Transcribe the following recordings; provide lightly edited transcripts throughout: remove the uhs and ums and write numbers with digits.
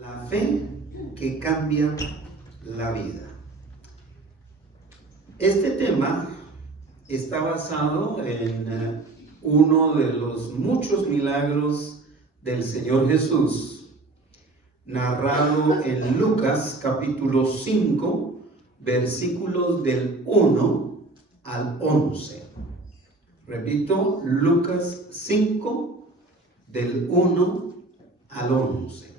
La fe que cambia la vida. Este tema está basado en uno de los muchos milagros del Señor Jesús, narrado en Lucas capítulo 5, versículos del 1 al 11. Repito, Lucas 5, del 1 al 11.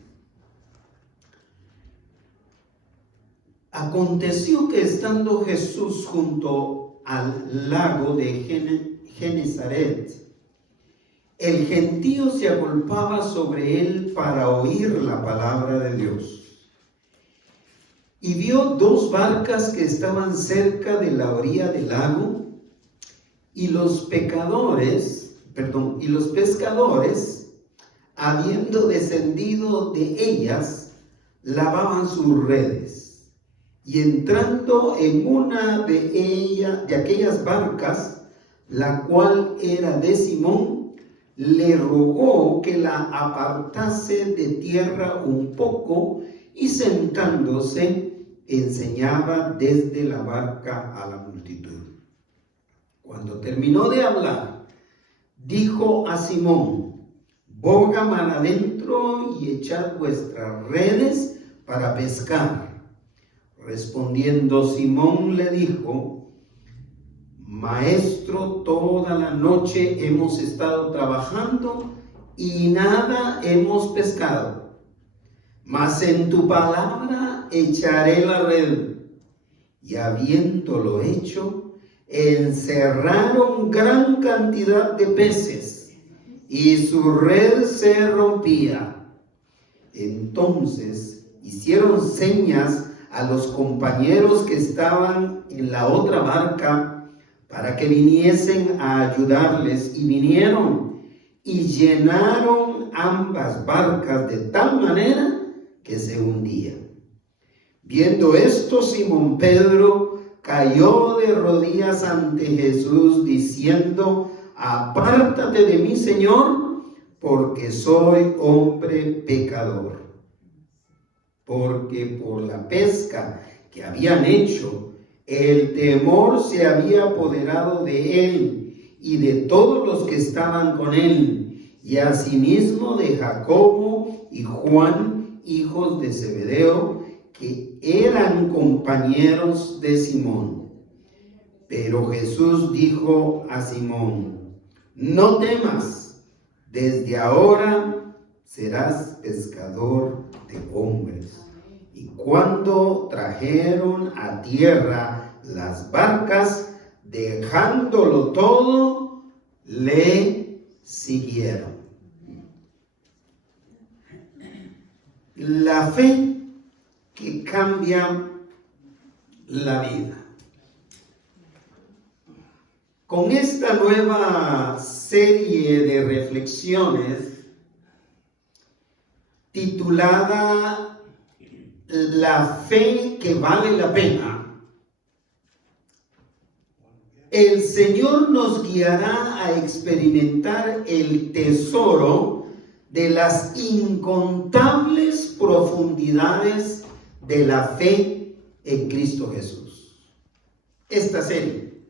Aconteció que estando Jesús junto al lago de Genezaret, el gentío se agolpaba sobre él para oír la palabra de Dios. Y vio dos barcas que estaban cerca de la orilla del lago, y los pescadores, habiendo descendido de ellas, lavaban sus redes. Y entrando en una de aquellas barcas, la cual era de Simón, le rogó que la apartase de tierra un poco, y sentándose enseñaba desde la barca a la multitud. Cuando terminó de hablar, dijo a Simón: boga mar adentro y echad vuestras redes para pescar. Respondiendo Simón le dijo: Maestro, toda la noche hemos estado trabajando y nada hemos pescado, mas en tu palabra echaré la red. Y habiéndolo hecho, encerraron gran cantidad de peces, y su red se rompía. Entonces hicieron señas a los compañeros que estaban en la otra barca para que viniesen a ayudarles, y vinieron y llenaron ambas barcas de tal manera que se hundían. Viendo esto, Simón Pedro cayó de rodillas ante Jesús, diciendo: apártate de mí, Señor, porque soy hombre pecador. Porque por la pesca que habían hecho, el temor se había apoderado de él y de todos los que estaban con él, y asimismo de Jacobo y Juan, hijos de Zebedeo, que eran compañeros de Simón. Pero Jesús dijo a Simón: no temas, desde ahora serás pescador de hombres. Y cuando trajeron a tierra las barcas, dejándolo todo, le siguieron. La fe que cambia la vida. Con esta nueva serie de reflexiones titulada La fe que vale la pena, el Señor nos guiará a experimentar el tesoro de las incontables profundidades de la fe en Cristo Jesús. Esta serie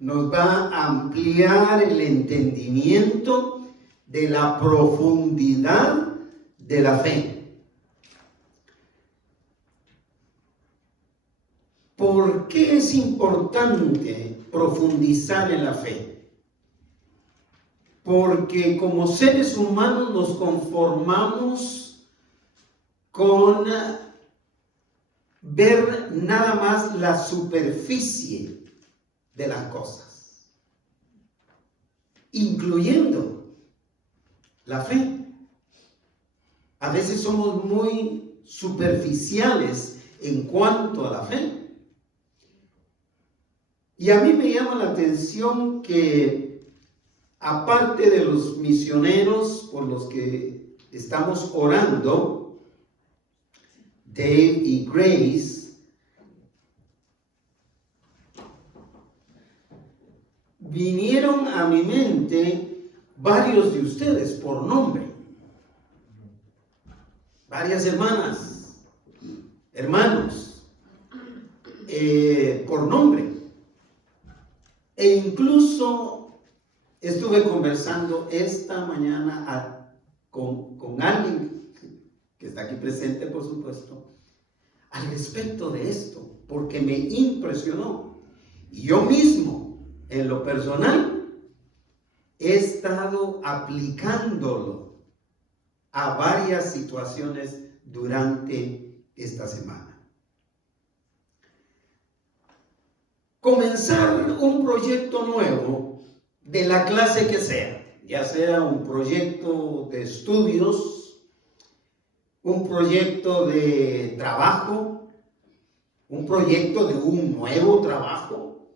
nos va a ampliar el entendimiento de la profundidad de la fe. ¿Por qué es importante profundizar en la fe? Porque como seres humanos nos conformamos con ver nada más la superficie de las cosas, incluyendo la fe. A veces somos muy superficiales en cuanto a la fe. Y a mí me llama la atención que, aparte de los misioneros por los que estamos orando, Dave y Grace, vinieron a mi mente varios de ustedes por nombre. varias hermanas, hermanos, por nombre. E incluso estuve conversando esta mañana con alguien que está aquí presente, por supuesto, al respecto de esto, porque me impresionó. Y yo mismo, en lo personal, he estado aplicándolo a varias situaciones durante esta semana. Comenzar un proyecto nuevo de la clase que sea, ya sea un proyecto de estudios, un proyecto de trabajo, un proyecto de un nuevo trabajo,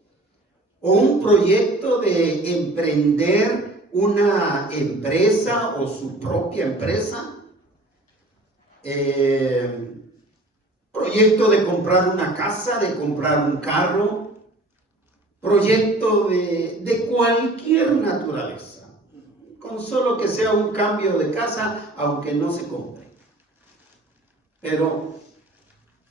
o un proyecto de emprender una empresa o su propia empresa, proyecto de comprar una casa, de comprar un carro, proyecto de cualquier naturaleza, con solo que sea un cambio de casa, aunque no se compre. Pero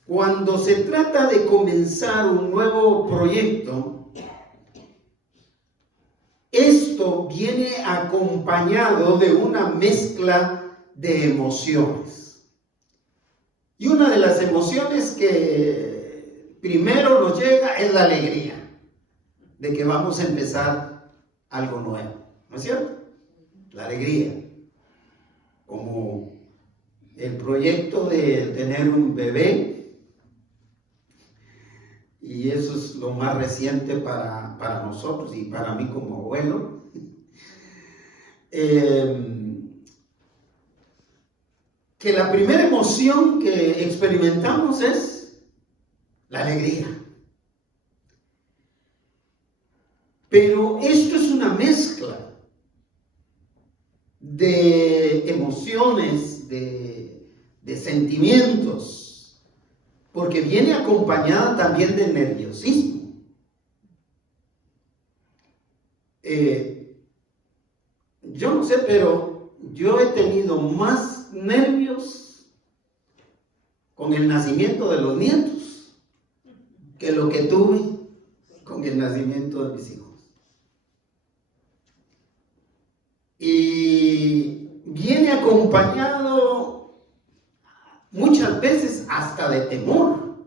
cuando se trata de comenzar un nuevo proyecto, esto viene acompañado de una mezcla de emociones. Y una de las emociones que primero nos llega es la alegría de que vamos a empezar algo nuevo, ¿no es cierto? La alegría, como el proyecto de tener un bebé, y eso es lo más reciente para nosotros y para mí como abuelo. Que la primera emoción que experimentamos es la alegría. Pero esto es una mezcla de emociones, de sentimientos, porque viene acompañada también de nerviosismo. Yo no sé, pero yo he tenido más nervios con el nacimiento de los nietos que lo que tuve con el nacimiento de mis hijos. Y viene acompañado muchas veces hasta de temor.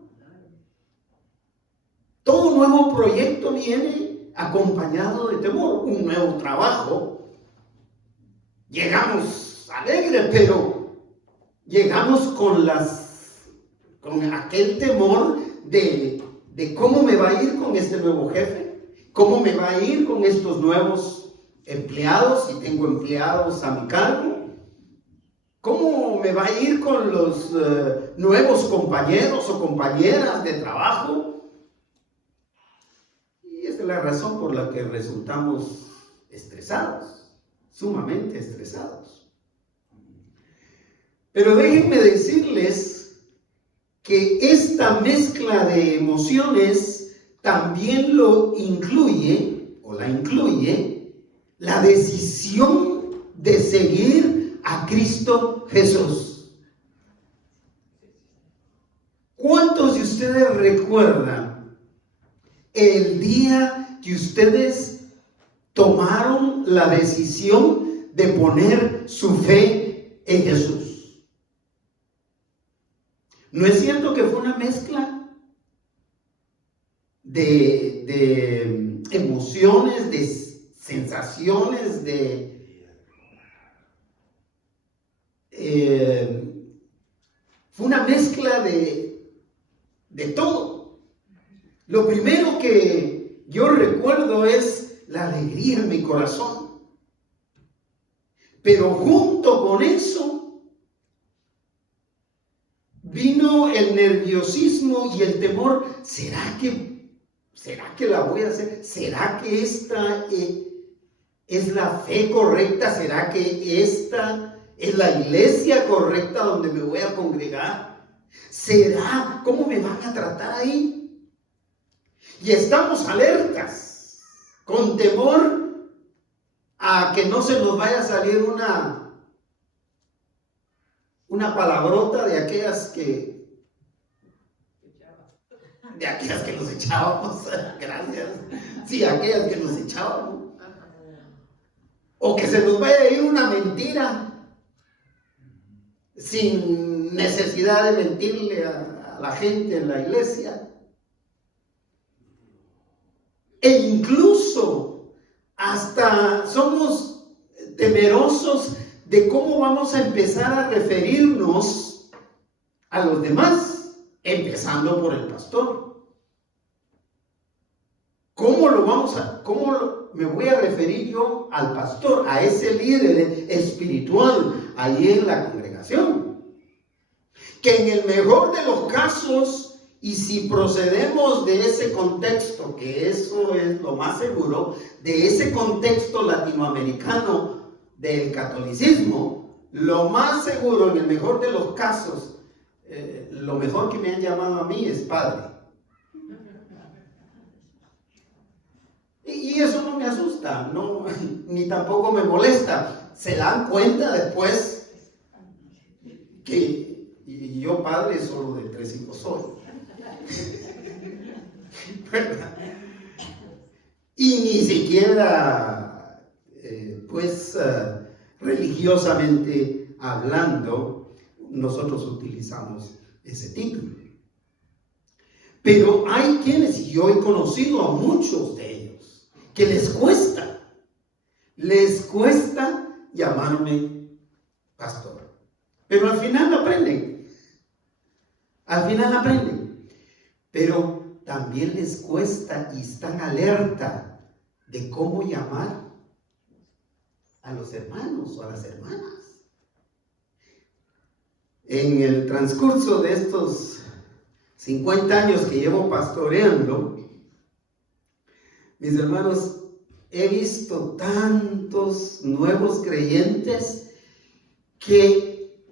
Todo nuevo proyecto viene acompañado de temor. Un nuevo trabajo, llegamos alegres, pero llegamos con aquel temor de cómo me va a ir con este nuevo jefe, cómo me va a ir con estos nuevos empleados, si tengo empleados a mi cargo, cómo me va a ir con los nuevos compañeros o compañeras de trabajo. Y esa es la razón por la que resultamos estresados, sumamente estresados. Pero déjenme decirles que esta mezcla de emociones también lo incluye, o la incluye, la decisión de seguir a Cristo Jesús. ¿Cuántos de ustedes recuerdan el día que ustedes tomaron la decisión de poner su fe en Jesús? ¿No es cierto que fue una mezcla de emociones, de sensaciones, fue una mezcla de todo? Lo primero que yo recuerdo es la alegría en mi corazón, pero junto con eso vino el nerviosismo y el temor. ¿Será que la voy a hacer? ¿Será que esta es la fe correcta? ¿Será que esta es la iglesia correcta donde me voy a congregar? ¿Será? ¿Cómo me van a tratar ahí? Y estamos alertas, con temor a que no se nos vaya a salir una palabrota de aquellas que nos echábamos, gracias, sí, aquellas que nos echábamos, o que se nos vaya a ir una mentira, sin necesidad de mentirle a la gente en la iglesia, e incluso hasta somos temerosos de cómo vamos a empezar a referirnos a los demás, empezando por el pastor. ¿Cómo me voy a referir yo al pastor, a ese líder espiritual ahí en la congregación? Que en el mejor de los casos, y si procedemos de ese contexto, que eso es lo más seguro, de ese contexto latinoamericano del catolicismo, lo más seguro, en el mejor de los casos, lo mejor que me han llamado a mí es padre. Y eso no me asusta, no, ni tampoco me molesta. Se dan cuenta después que yo padre solo de 3 hijos soy. Y ni siquiera, religiosamente hablando, nosotros utilizamos ese título. Pero hay quienes, y yo he conocido a muchos de ellos, que les cuesta llamarme pastor. Pero al final aprenden. Pero también les cuesta y están alerta de cómo llamar a los hermanos o a las hermanas. En el transcurso de estos 50 años que llevo pastoreando, mis hermanos, he visto tantos nuevos creyentes que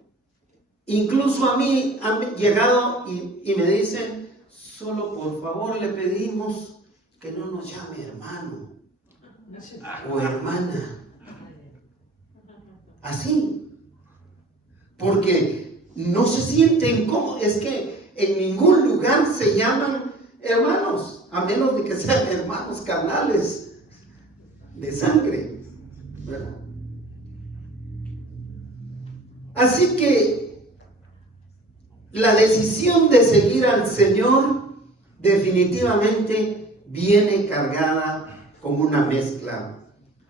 incluso a mí han llegado y me dicen: solo por favor le pedimos que no nos llame hermano o hermana. Así. Porque no se sienten cómodos. Es que en ningún lugar se llaman hermanos, a menos de que sean hermanos carnales de sangre, ¿verdad? Así que la decisión de seguir al Señor definitivamente viene cargada con una mezcla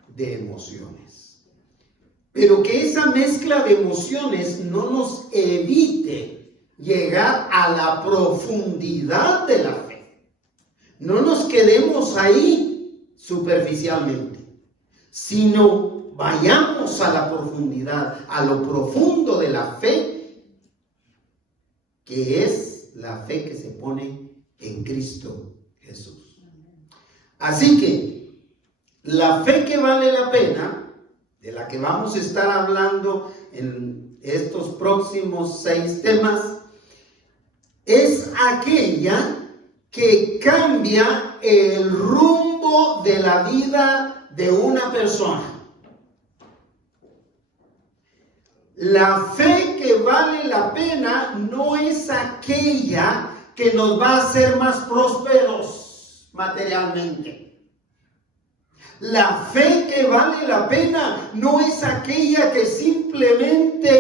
de emociones. Pero que esa mezcla de emociones no nos evite llegar a la profundidad de la fe. No nos quedemos ahí superficialmente, sino vayamos a la profundidad, a lo profundo de la fe, que es la fe que se pone en Cristo Jesús. Así que la fe que vale la pena, de la que vamos a estar hablando en estos próximos 6 temas, es aquella que cambia el rumbo de la vida de una persona. La fe que vale la pena no es aquella que nos va a hacer más prósperos materialmente. La fe que vale la pena no es aquella que simplemente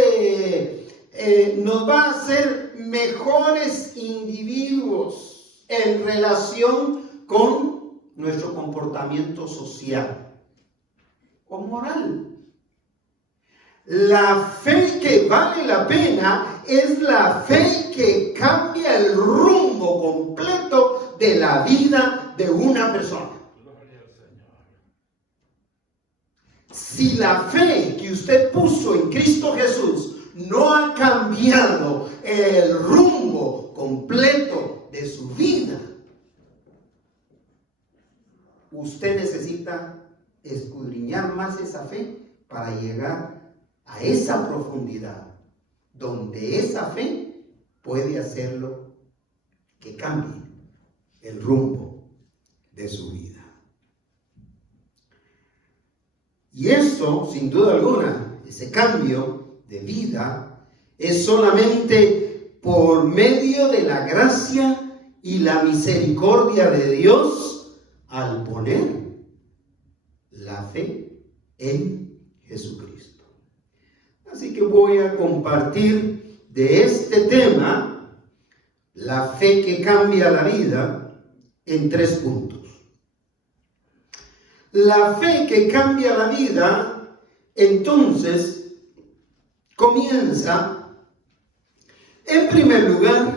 nos va a hacer mejores individuos en relación con nuestro comportamiento social o moral. La fe que vale la pena es la fe que cambia el rumbo completo de la vida de una persona. Si la fe que usted puso en Cristo Jesús no ha cambiado el rumbo completo de su vida, usted necesita escudriñar más esa fe para llegar a esa profundidad donde esa fe puede hacerlo que cambie el rumbo de su vida. Y eso, sin duda alguna, ese cambio de vida Es solamente por medio de la gracia y la misericordia de Dios al poner la fe en Jesucristo. Así que voy a compartir de este tema, la fe que cambia la vida, en 3 puntos. La fe que cambia la vida, entonces, comienza, en primer lugar,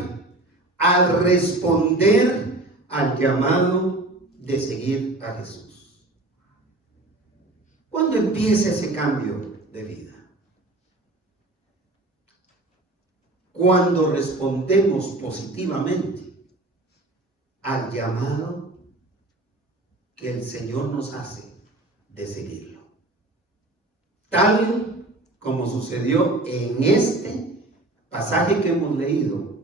al responder al llamado de seguir a Jesús. ¿Cuándo empieza ese cambio de vida? Cuando respondemos positivamente al llamado que el Señor nos hace de seguirlo. Tal como sucedió en este pasaje que hemos leído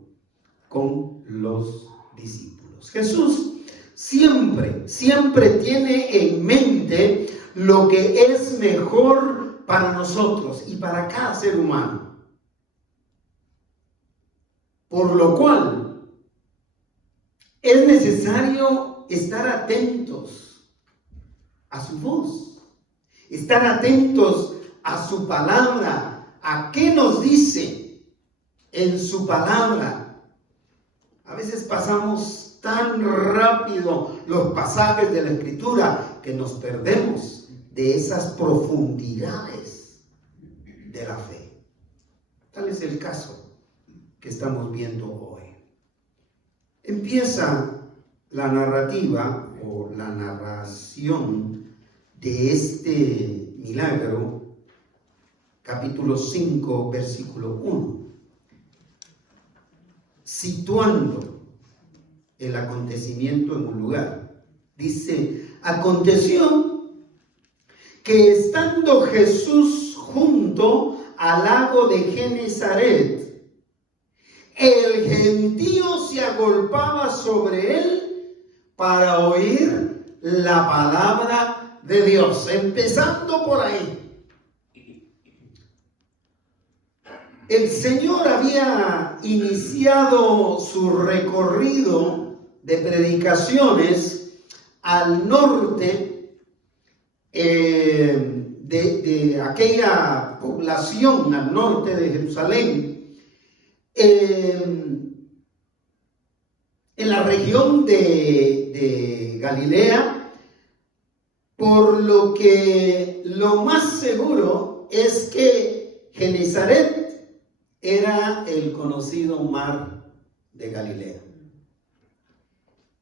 con los discípulos. Jesús siempre tiene en mente lo que es mejor para nosotros y para cada ser humano. Por lo cual es necesario estar atentos a su voz, estar atentos a su palabra, a qué nos dice en su palabra. A veces pasamos tan rápido los pasajes de la Escritura que nos perdemos de esas profundidades de la fe. Tal es el caso que estamos viendo hoy. Empieza la narrativa o la narración de este milagro, capítulo 5, versículo 1, situando el acontecimiento en un lugar. Dice: aconteció que estando Jesús junto al lago de Genesaret, el gentío se agolpaba sobre él para oír la palabra de Dios. Empezando por ahí. El Señor había iniciado su recorrido de predicaciones al norte de aquella población, al norte de Jerusalén, en la región de Galilea, por lo que lo más seguro es que Genesaret era el conocido mar de Galilea.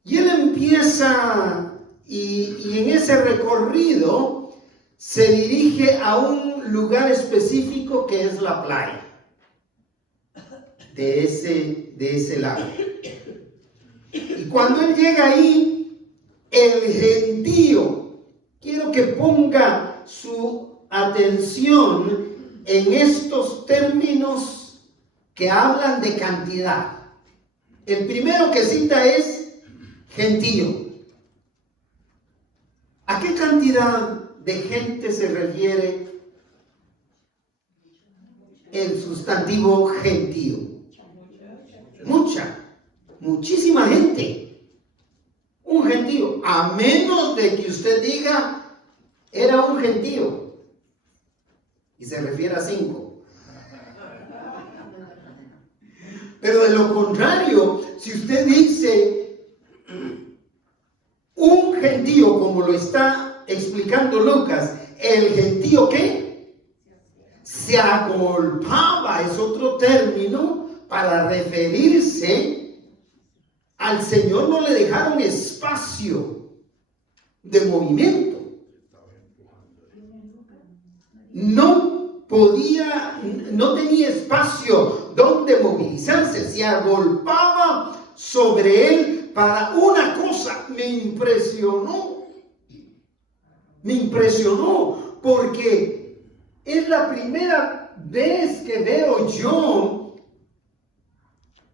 Y él empieza y en ese recorrido se dirige a un lugar específico que es la playa de ese lago. Y cuando él llega ahí, el gentío, quiero que ponga su atención en estos términos que hablan de cantidad. El primero que cita es gentío. ¿A qué cantidad de gente se refiere el sustantivo gentío? Muchísima gente. Un gentío, a menos de que usted diga era un gentío y se refiere a 5. Pero de lo contrario, si usted dice un gentío, como lo está explicando Lucas, el gentío ¿qué? Se agolpaba, es otro término para referirse al Señor. No le dejaron espacio de movimiento. No tenía espacio donde movilizarse. Se agolpaba sobre él para una cosa. Me impresionó porque es la primera vez que veo yo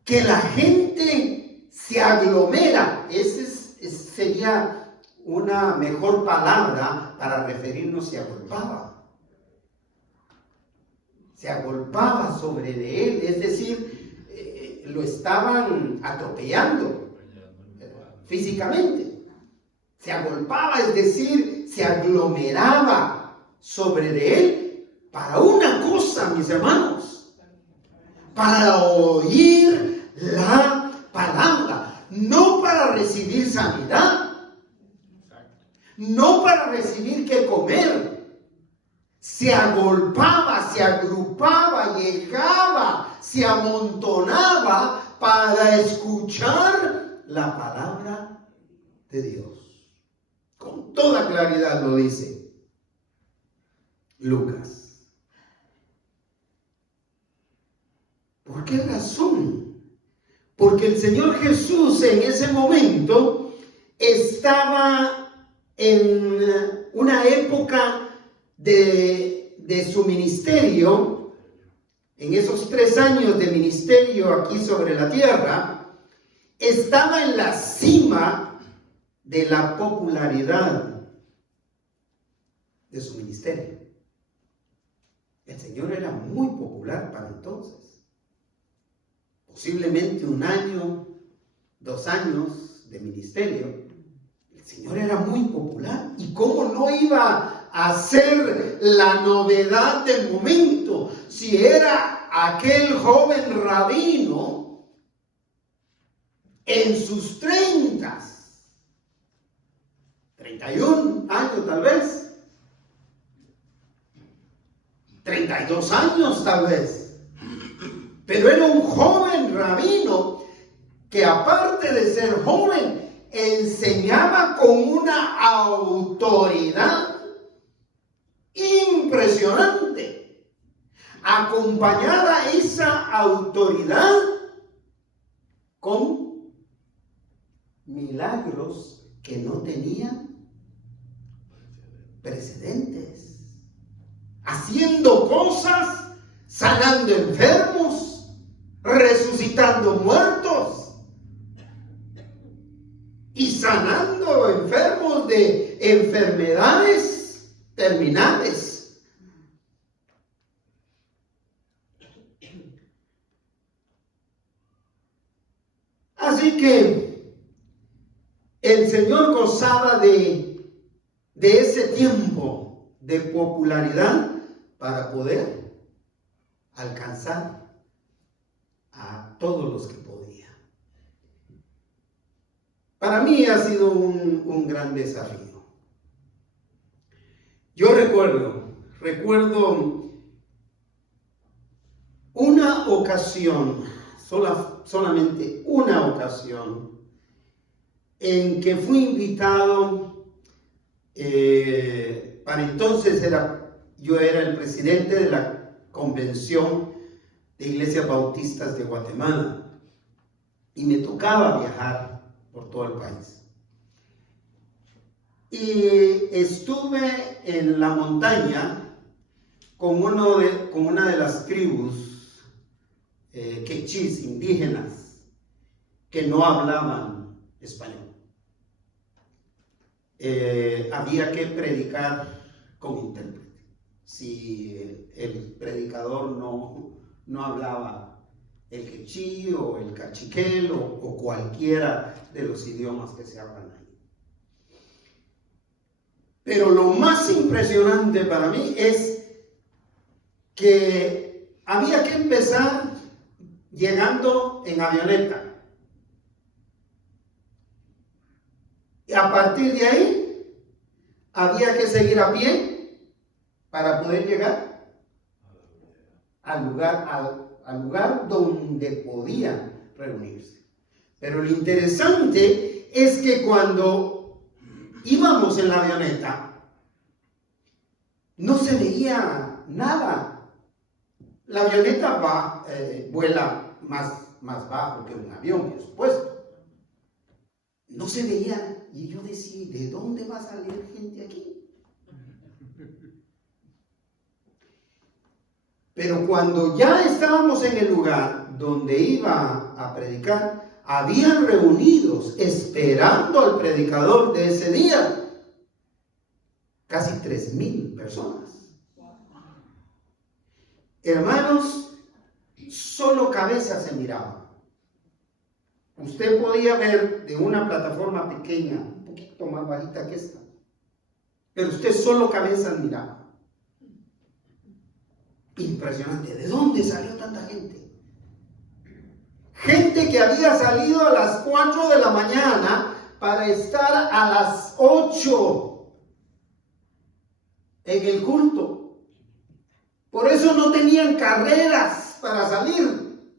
que la gente se aglomera. Sería una mejor palabra para referirnos, se agolpaba. se agolpaba sobre de él, es decir, lo estaban atropellando físicamente. Se agolpaba, es decir, se aglomeraba sobre de él para una cosa, mis hermanos, para oír la palabra, no para recibir sanidad, no para recibir qué comer. Se agolpaba, se agrupaba, llegaba, se amontonaba para escuchar la palabra de Dios. Con toda claridad lo dice Lucas. ¿Por qué razón? Porque el Señor Jesús en ese momento estaba en una época de su ministerio, en esos 3 años de ministerio aquí sobre la tierra, estaba en la cima de la popularidad de su ministerio. El Señor era muy popular para entonces. Posiblemente 1 año, 2 años de ministerio, el Señor era muy popular. ¿Y cómo no iba a ser la novedad del momento si era aquel joven rabino en sus 31 años tal vez, 32 años tal vez, pero era un joven rabino que aparte de ser joven, enseñaba con una autoridad impresionante, acompañada esa autoridad con milagros que no tenían precedentes, haciendo cosas, sanando enfermos, resucitando muertos y sanando enfermos de enfermedades terminales. Así que el Señor gozaba de ese tiempo de popularidad para poder alcanzar a todos los que podía. Para mí ha sido un gran desafío. Yo recuerdo una ocasión, solamente una ocasión, en que fui invitado, para entonces yo era el presidente de la Convención de Iglesias Bautistas de Guatemala y me tocaba viajar por todo el país. Y estuve en la montaña con una de las tribus quechís indígenas que no hablaban español. Había que predicar con intérprete. Si el predicador no hablaba el quechí o el cachiquel o cualquiera de los idiomas que se hablan ahí. Pero lo más impresionante para mí es que había que empezar llegando en avioneta. Y a partir de ahí había que seguir a pie para poder llegar al lugar donde podían reunirse. Pero lo interesante es que cuando íbamos en la avioneta, no se veía nada. La avioneta vuela más bajo que un avión, por supuesto. No se veía, y yo decía, ¿de dónde va a salir gente aquí? Pero cuando ya estábamos en el lugar donde iba a predicar, habían reunidos esperando al predicador de ese día casi 3,000 personas. hermanos, solo cabeza se miraba. Usted podía ver de una plataforma pequeña, un poquito más bajita que esta, pero usted solo cabeza miraba. Impresionante. ¿De dónde salió tanta gente? Gente que había salido a las 4 de la mañana para estar a las 8 en el culto. Por eso no tenían carreras para salir,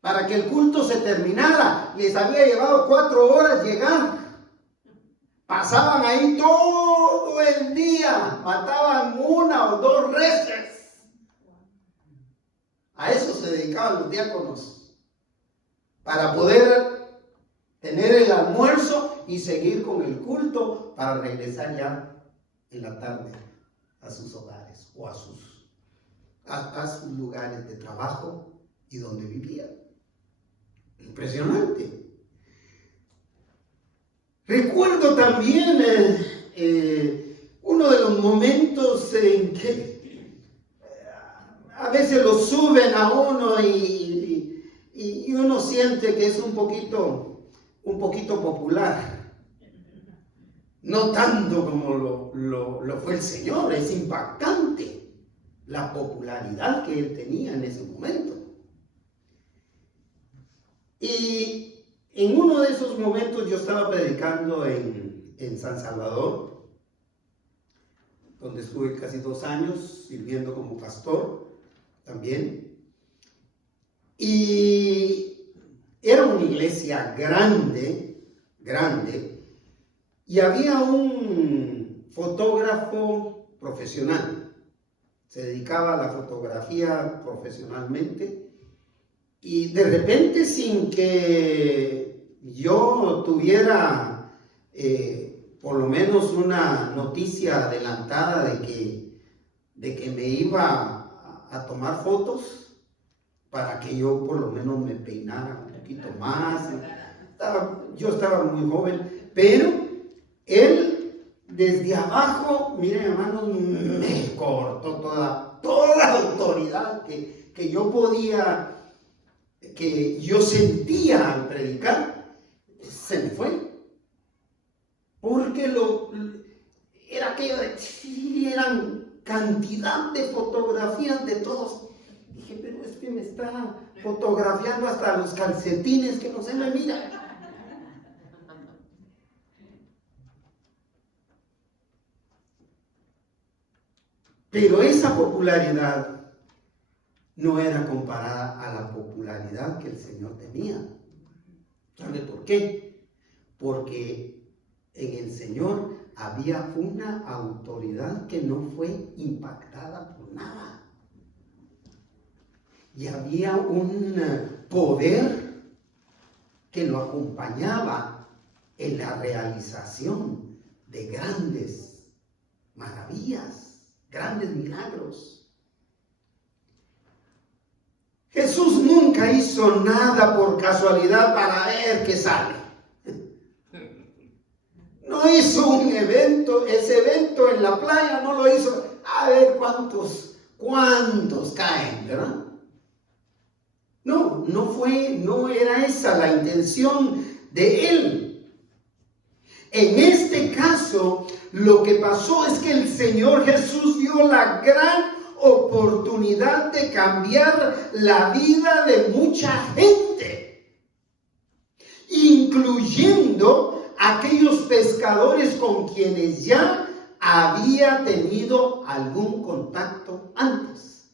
para que el culto se terminara. Les había llevado 4 horas llegar. Pasaban ahí todo el día, mataban 1 o 2 reses. A eso se dedicaban los diáconos, para poder tener el almuerzo y seguir con el culto para regresar ya en la tarde a sus hogares o a sus lugares de trabajo y donde vivían. Impresionante. Recuerdo también uno de los momentos en que a veces lo suben a uno y uno siente que es un poquito popular. No tanto como lo fue el Señor. Es impactante la popularidad que él tenía en ese momento. Y en uno de esos momentos yo estaba predicando en San Salvador, donde estuve casi 2 años sirviendo como pastor también. Y era una iglesia grande, y había un fotógrafo profesional. Se dedicaba a la fotografía profesionalmente, y de repente, sin que yo tuviera por lo menos una noticia adelantada de que me iba a tomar fotos, para que yo por lo menos me peinara un poquito más. Yo estaba muy joven, pero él desde abajo, miren hermanos, me cortó toda autoridad que yo podía, que yo sentía al predicar, se me fue. Porque era aquello de, sí, eran cantidad de fotografías de todos. Dije, pero es que me está fotografiando hasta los calcetines, que no se me mira. Pero esa popularidad no era comparada a la popularidad que el Señor tenía. ¿Sabe por qué? Porque en el Señor había una autoridad que no fue impactada por nada. Y había un poder que lo acompañaba en la realización de grandes maravillas, grandes milagros. Jesús nunca hizo nada por casualidad para ver qué sale. No hizo un evento, ese evento en la playa no lo hizo a ver cuántos caen, ¿verdad? No era esa la intención de él. En este caso, lo que pasó es que el Señor Jesús dio la gran oportunidad de cambiar la vida de mucha gente, incluyendo aquellos pescadores con quienes ya había tenido algún contacto antes.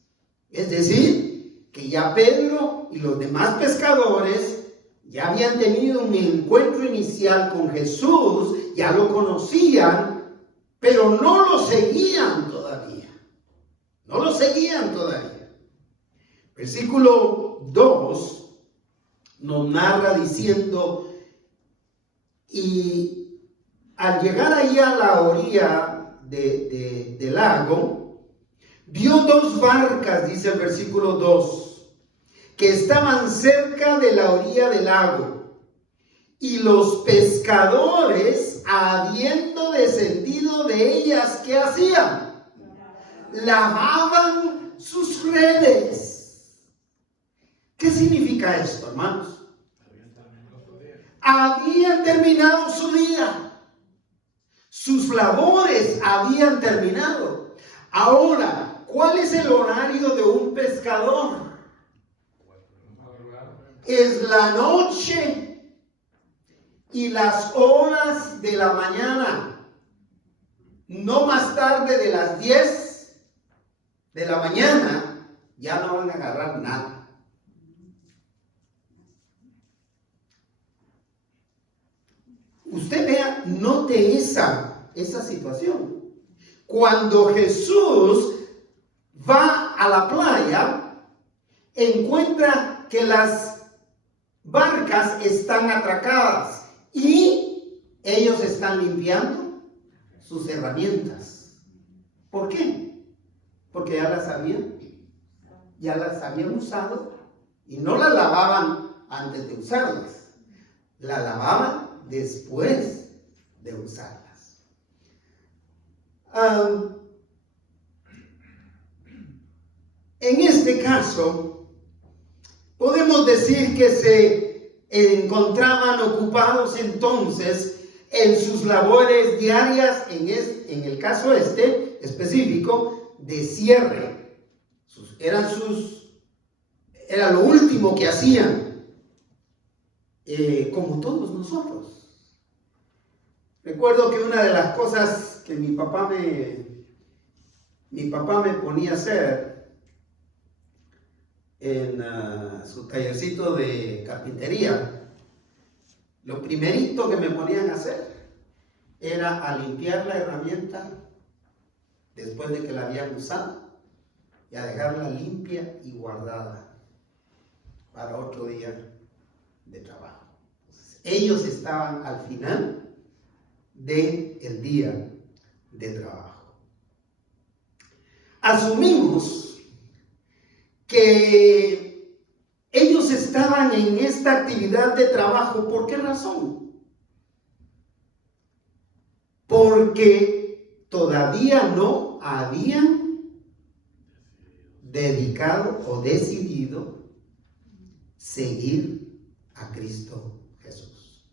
Es decir, que ya Pedro y los demás pescadores ya habían tenido un encuentro inicial con Jesús, ya lo conocían, pero no lo seguían todavía. Versículo 2 nos narra diciendo, y al llegar ahí a la orilla del lago, vio 2 barcas, dice el versículo 2, que estaban cerca de la orilla del lago. Y los pescadores, habiendo descendido de ellas, ¿qué hacían? Lavaban sus redes. ¿Qué significa esto, hermanos? Habían terminado su día. Sus labores habían terminado. Ahora, ¿cuál es el horario de un pescador? Es la noche y las horas de la mañana. No más tarde de las 10 de la mañana ya no van a agarrar nada. Usted vea, note esa situación. Cuando Jesús va a la playa, encuentra que las barcas están atracadas y ellos están limpiando sus herramientas. ¿Por qué? Porque ya las habían usado y no las lavaban antes de usarlas, la lavaban después de usarlas. En este caso, podemos decir que se encontraban ocupados entonces en sus labores diarias, en el caso específico, de cierre. Era lo último que hacían, como todos nosotros. Recuerdo que una de las cosas que mi papá me ponía a hacer en su tallercito de carpintería, lo primerito que me ponían a hacer era a limpiar la herramienta después de que la habían usado y a dejarla limpia y guardada para otro día de trabajo. Entonces, ellos estaban al final del día de trabajo. Asumimos que ellos estaban en esta actividad de trabajo. ¿Por qué razón? Porque todavía no habían dedicado o decidido seguir a Cristo Jesús.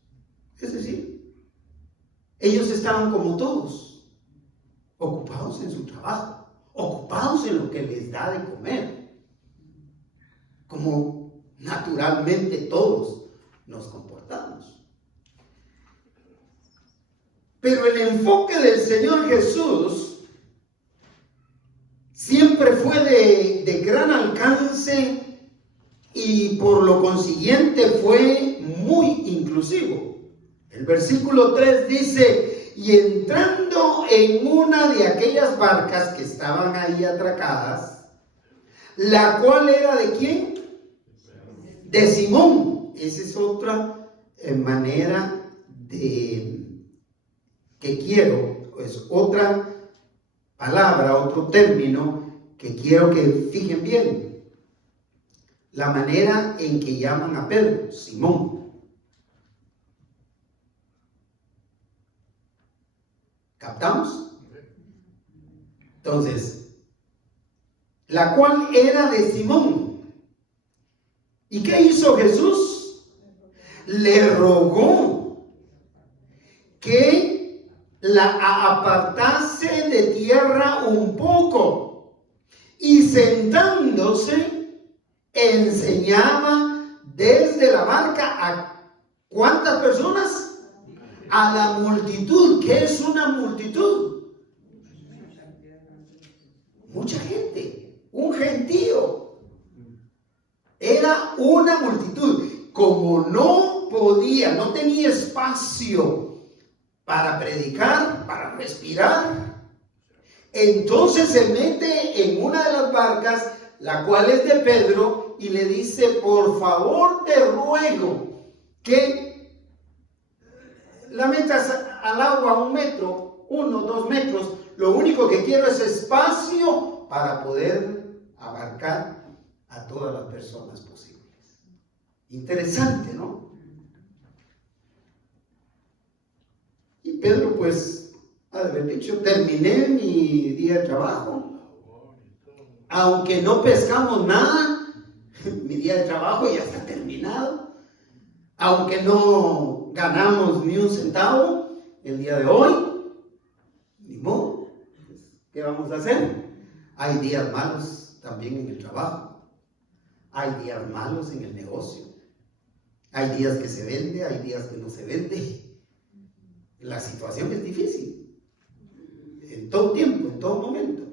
Es decir, ellos estaban como todos, ocupados en su trabajo, ocupados en lo que les da de comer, como naturalmente todos nos comportamos. Pero el enfoque del Señor Jesús siempre fue de gran alcance y por lo consiguiente fue muy inclusivo. El versículo 3 dice: y entrando en una de aquellas barcas que estaban ahí atracadas, la cual era ¿de quién? De Simón. Esa es otra manera es otra palabra, otro término que quiero que fijen bien. La manera en que llaman a Pedro, Simón. ¿Captamos? Entonces, la cual era de Simón. ¿Y qué hizo Jesús? Le rogó que la apartase de tierra un poco, y sentándose enseñaba desde la barca a ¿cuántas personas? A la multitud. ¿Qué es una multitud? Mucha gente, un gentío. Era una multitud. Como no tenía espacio para predicar, para respirar, entonces se mete en una de las barcas, la cual es de Pedro, y le dice: por favor te ruego que la metas al agua 1 metro, 1, 2 metros. Lo único que quiero es espacio para poder abarcar a todas las personas posibles. Interesante, ¿no? Y Pedro, pues, ha de haber dicho: terminé mi día de trabajo, aunque no pescamos nada, mi día de trabajo ya está terminado. Aunque no ganamos ni un centavo el día de hoy, ni modo, ¿qué vamos a hacer? Hay días malos también en el trabajo. Hay días malos en el negocio. Hay días que se vende, hay días que no se vende. La situación es difícil. En todo tiempo, en todo momento.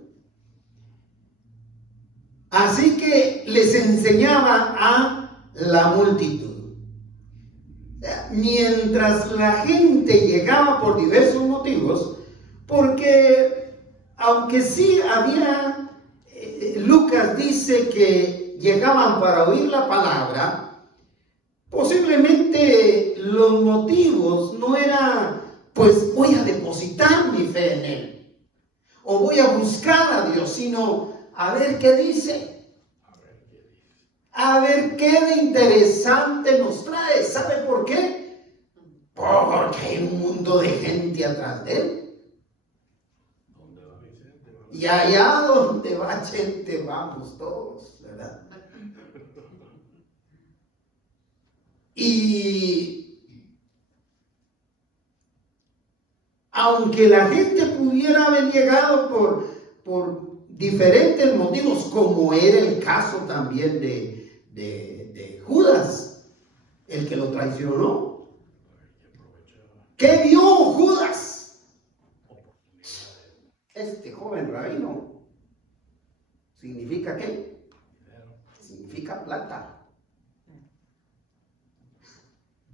Así que les enseñaba a la multitud. Mientras la gente llegaba por diversos motivos, porque aunque sí había, Lucas dice que llegaban para oír la palabra, posiblemente los motivos no eran, pues voy a depositar mi fe en Él, o voy a buscar a Dios, sino a ver qué dice. A ver qué de interesante nos trae. ¿Sabe por qué? Porque hay un mundo de gente atrás de Él. Y allá donde va gente, vamos todos, ¿verdad? Y aunque la gente pudiera haber llegado por diferentes motivos, como era el caso también de Judas, el que lo traicionó. ¿Qué vio Judas? Este joven rabino. ¿Significa qué? Significa plata.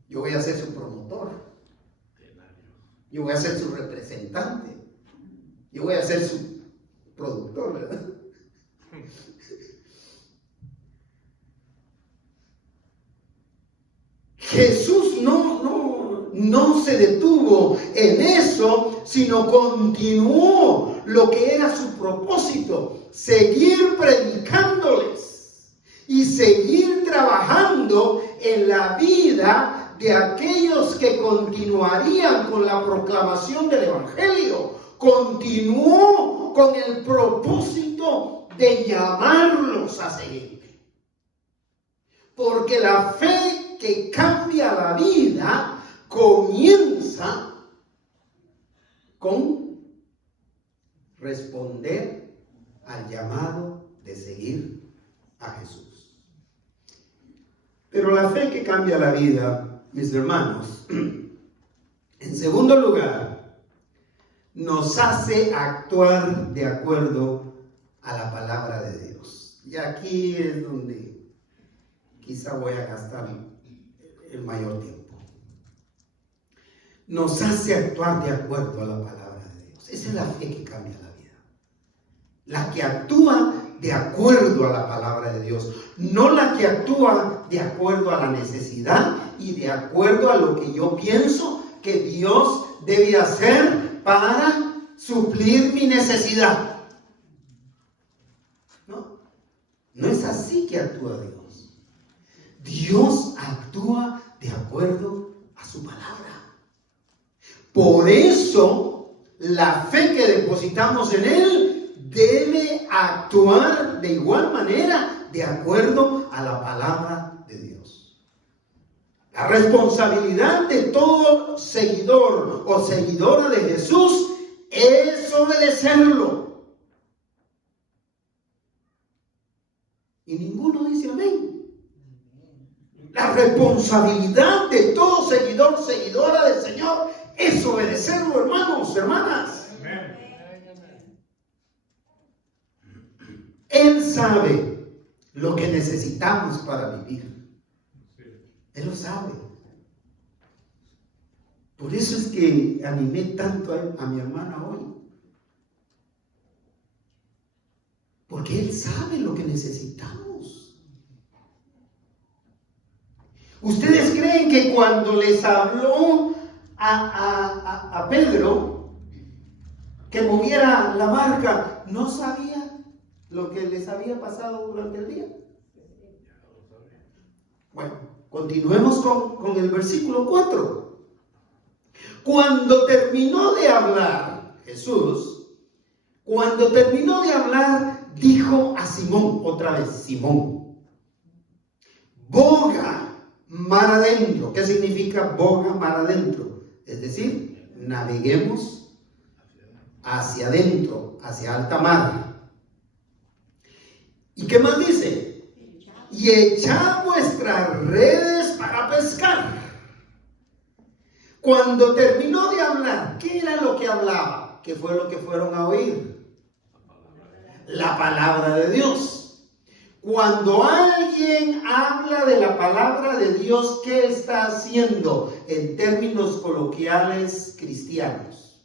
Yo voy a ser su promotor. Yo voy a ser su representante. Yo voy a ser su productor, ¿verdad? Jesús no se detuvo en eso, sino continuó lo que era su propósito, seguir predicándoles y seguir trabajando en la vida de aquellos que continuarían con la proclamación del Evangelio. Continuó con el propósito de llamarlos a seguir. Porque la fe que cambia la vida comienza con responder al llamado de seguir a Jesús. Pero la fe que cambia la vida, mis hermanos, en segundo lugar, nos hace actuar de acuerdo a la palabra de Dios. Y aquí es donde quizá voy a gastar el mayor tiempo. Nos hace actuar de acuerdo a la palabra de Dios. Esa es la fe que cambia la vida. La que actúa de acuerdo a la palabra de Dios. No la que actúa de acuerdo a la necesidad y de acuerdo a lo que yo pienso que Dios debe hacer para suplir mi necesidad. No es así que actúa Dios. Dios actúa de acuerdo a su palabra. Por eso, la fe que depositamos en Él debe actuar de igual manera de acuerdo a la palabra de Dios. La responsabilidad de todo seguidor o seguidora de Jesús es obedecerlo. Y ninguno dice amén. La responsabilidad de todo seguidor, seguidora del Señor es obedecerlo, hermanos, hermanas. Él sabe lo que necesitamos para vivir. Él lo sabe. Por eso es que animé tanto a mi hermana hoy. Porque Él sabe lo que necesitamos. ¿Ustedes creen que cuando les habló a Pedro que moviera la barca, no sabía lo que les había pasado durante el día? Bueno, continuemos con el versículo 4. Cuando terminó de hablar Jesús, cuando terminó de hablar dijo a Simón, otra vez, Simón, boga mar adentro. ¿Qué significa boga mar adentro? Es decir, naveguemos hacia adentro, hacia alta mar. ¿Y qué más dice? Y echad vuestras redes para pescar. Cuando terminó de hablar, ¿qué era lo que hablaba? ¿Qué fue lo que fueron a oír? La palabra de Dios. Cuando alguien habla de la palabra de Dios, ¿qué está haciendo en términos coloquiales cristianos?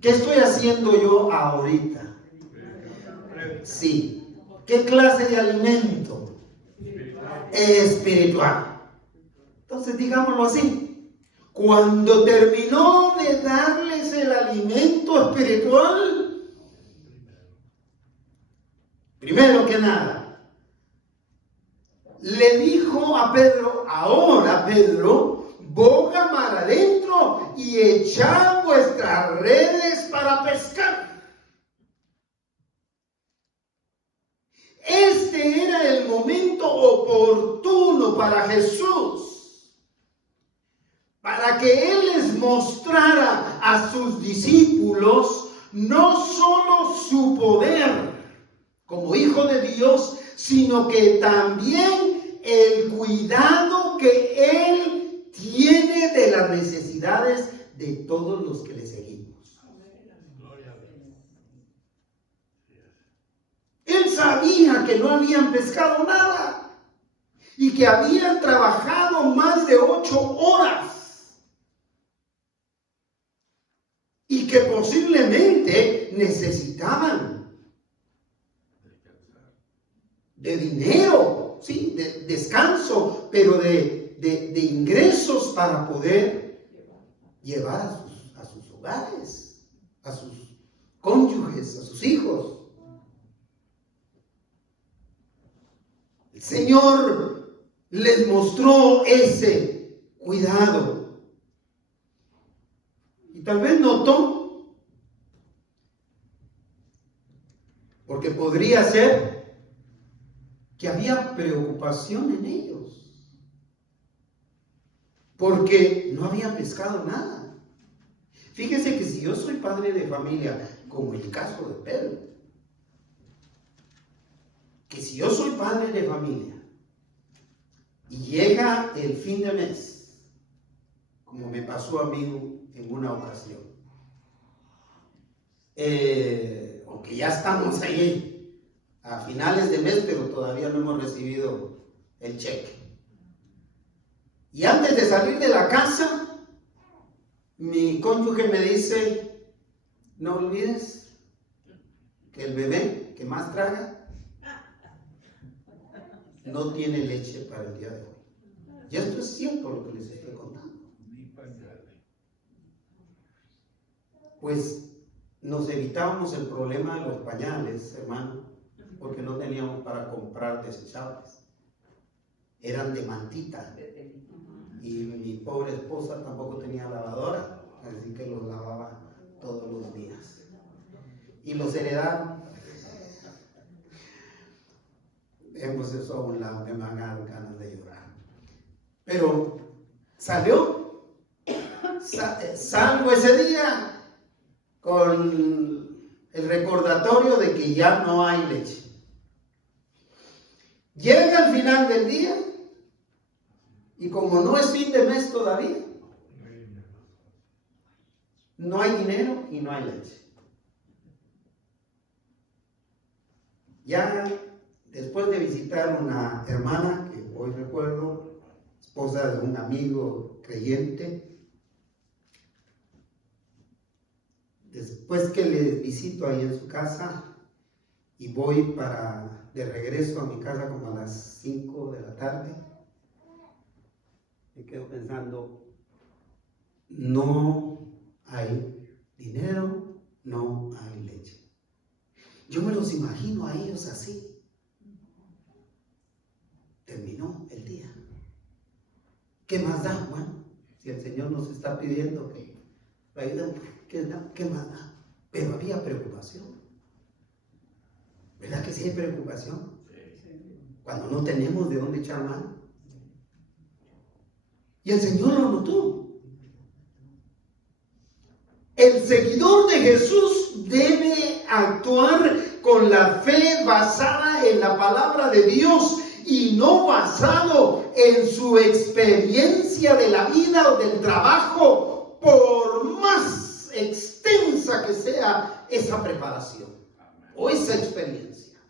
¿Qué estoy haciendo yo ahorita? Sí. ¿Qué clase de alimento? Espiritual. Entonces, digámoslo así. Cuando terminó de darles el alimento espiritual, primero que nada, le dijo a Pedro, ahora Pedro, boga mar adentro y echad vuestras redes para pescar. Este era el momento oportuno para Jesús, para que Él les mostrara a sus discípulos no solo su poder como Hijo de Dios, sino que también el cuidado que Él tiene de las necesidades de todos los que le seguimos. Él sabía que no habían pescado nada y que habían trabajado más de 8 horas y que posiblemente necesitaban de dinero, sí, de descanso, pero de ingresos para poder llevar a sus hogares, a sus cónyuges, a sus hijos. El Señor les mostró ese cuidado. Y tal vez notó, porque podría ser que había preocupación en ellos, porque no habían pescado nada. Fíjese que si yo soy padre de familia, como el caso de Pedro, que si yo soy padre de familia y llega el fin de mes, como me pasó a mí en una ocasión, aunque ya estamos ahí a finales de mes, pero todavía no hemos recibido el cheque. Y antes de salir de la casa, mi cónyuge me dice, no olvides que el bebé que más traga no tiene leche para el día de hoy. Y esto es cierto lo que les estoy contando. Pues nos evitábamos el problema de los pañales, hermano, porque no teníamos para comprar desechables. Eran de mantita. Y mi pobre esposa tampoco tenía lavadora, así que los lavaba todos los días. Y los heredaron. Dejemos eso a un lado, que me van a dar ganas de llorar. Pero salió, salgo ese día con el recordatorio de que ya no hay leche. Llega al final del día y como no es fin de mes todavía, no hay dinero y no hay leche. Ya después de visitar una hermana que hoy recuerdo, esposa de un amigo creyente, después que le visito ahí en su casa y voy de regreso a mi casa como a las 5 de la tarde, me quedo pensando, no hay dinero, no hay leche. Yo me los imagino a ellos así. Terminó el día. ¿Qué más da? Bueno, si el Señor nos está pidiendo que ayudemos, ¿qué más da? Pero había preocupación. ¿Verdad que sí hay preocupación? Cuando no tenemos de dónde echar mano. Y el Señor lo notó. El seguidor de Jesús debe actuar con la fe basada en la palabra de Dios y no basado en su experiencia de la vida o del trabajo, por más extensa que sea esa preparación o esa experiencia.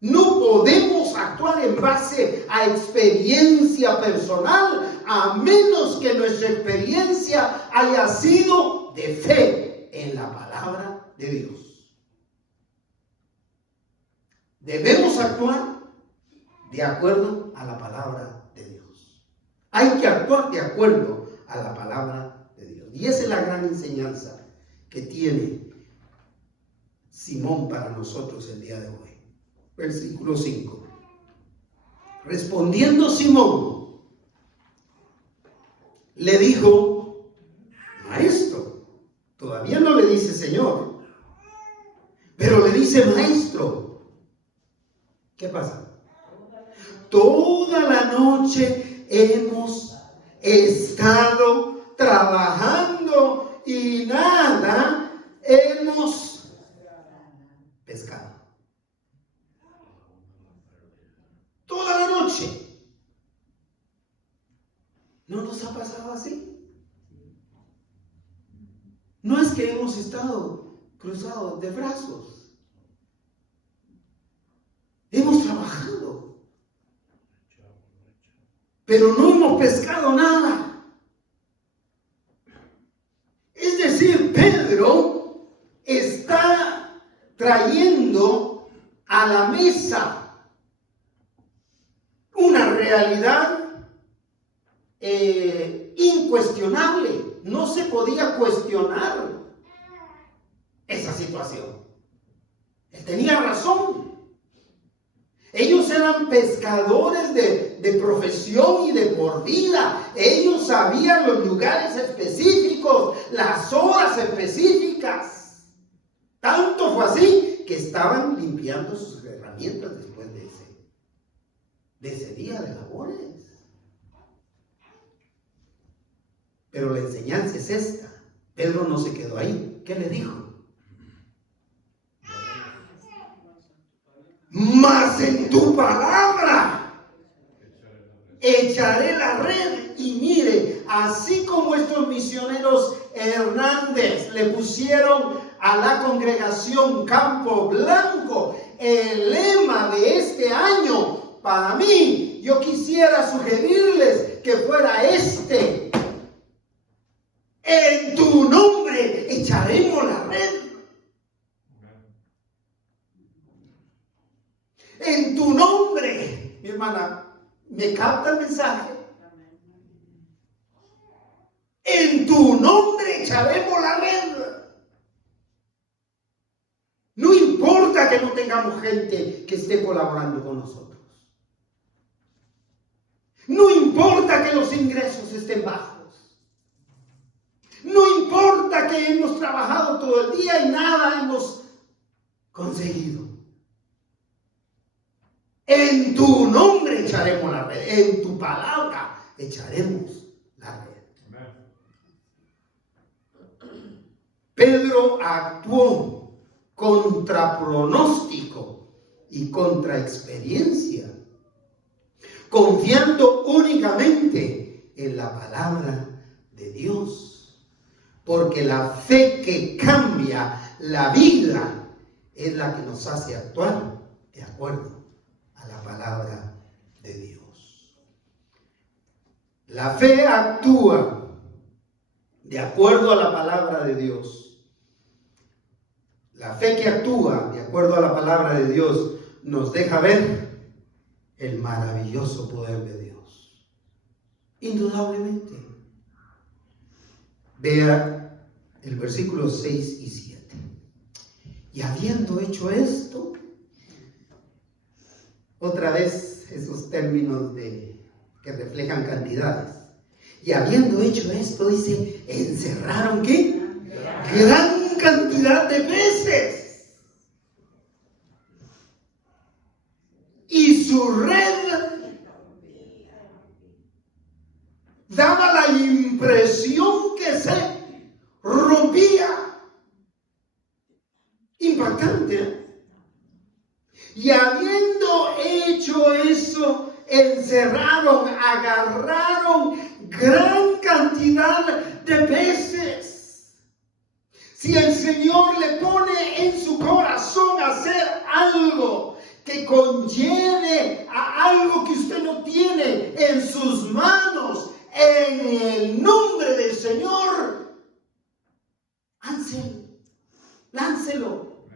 No podemos actuar en base a experiencia personal a menos que nuestra experiencia haya sido de fe en la palabra de Dios. Debemos actuar de acuerdo a la palabra de Dios. Hay que actuar de acuerdo a la palabra de Dios. Y esa es la gran enseñanza que tiene Simón para nosotros el día de hoy. Versículo 5. Respondiendo Simón, le dijo: Maestro. Todavía no le dice Señor, pero le dice Maestro. ¿Qué pasa? Toda la noche hemos estado trabajando y nada hemos pescado. Toda la noche. ¿No nos ha pasado así? No es que hemos estado cruzados de brazos. Hemos trabajado, pero no hemos pescado nada. Es decir, Pedro está trayendo a la mesa una realidad incuestionable. No se podía cuestionar esa situación. Él tenía razón. Ellos eran pescadores de profesión y de por vida. Ellos sabían los lugares específicos, las horas específicas. Tanto fue así que estaban limpiando sus herramientas después de ese día de labores. Pero la enseñanza es esta. Pedro no se quedó ahí. ¿Qué le dijo? Mas en tu palabra echaré la red. Y mire, así como estos misioneros Hernández le pusieron a la congregación Campo Blanco el lema de este año, para mí, yo quisiera sugerirles que fuera este: en tu nombre echaremos la red. En tu nombre, mi hermana, ¿me capta el mensaje? En tu nombre echaremos la red. No importa que no tengamos gente que esté colaborando con nosotros. No importa que los ingresos estén bajos. No importa que hemos trabajado todo el día y nada hemos conseguido. En tu nombre echaremos la red. En tu palabra echaremos la red. Pedro actuó contra pronóstico y contra experiencia, confiando únicamente en la palabra de Dios, porque la fe que cambia la vida es la que nos hace actuar de acuerdo a la palabra de Dios. La fe actúa de acuerdo a la palabra de Dios. La fe que actúa de acuerdo a la palabra de Dios nos deja ver el maravilloso poder de Dios. Indudablemente. Vea el versículo 6 y 7. Y habiendo hecho esto, otra vez esos términos que reflejan cantidades. Y habiendo hecho esto, dice, encerraron ¿qué? Gran cantidad de peces. su red daba la impresión que se rompía. Impactante, ¿eh? Y habiendo hecho eso, agarraron gran cantidad de peces. Si el Señor le pone en su corazón hacer algo que conlleve a algo que usted no tiene en sus manos, en el nombre del Señor, láncelo,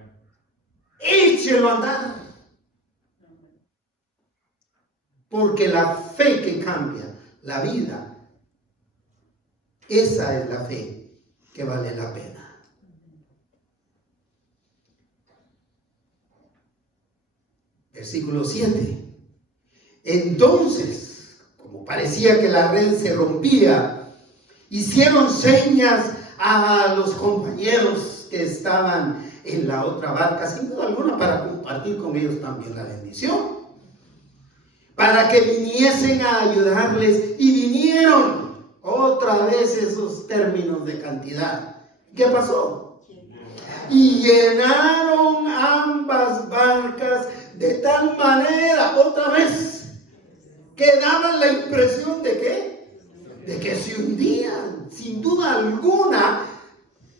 échelo a andar. Porque la fe que cambia la vida, esa es la fe que vale la pena. Versículo 7. Entonces, como parecía que la red se rompía, hicieron señas a los compañeros que estaban en la otra barca, sin duda alguna para compartir con ellos también la bendición, para que viniesen a ayudarles, y vinieron. Otra vez esos términos de cantidad. ¿Qué pasó? Y llenaron ambas barcas de tal manera, otra vez, que daban la impresión de ¿qué? De que se hundían. Sin duda alguna,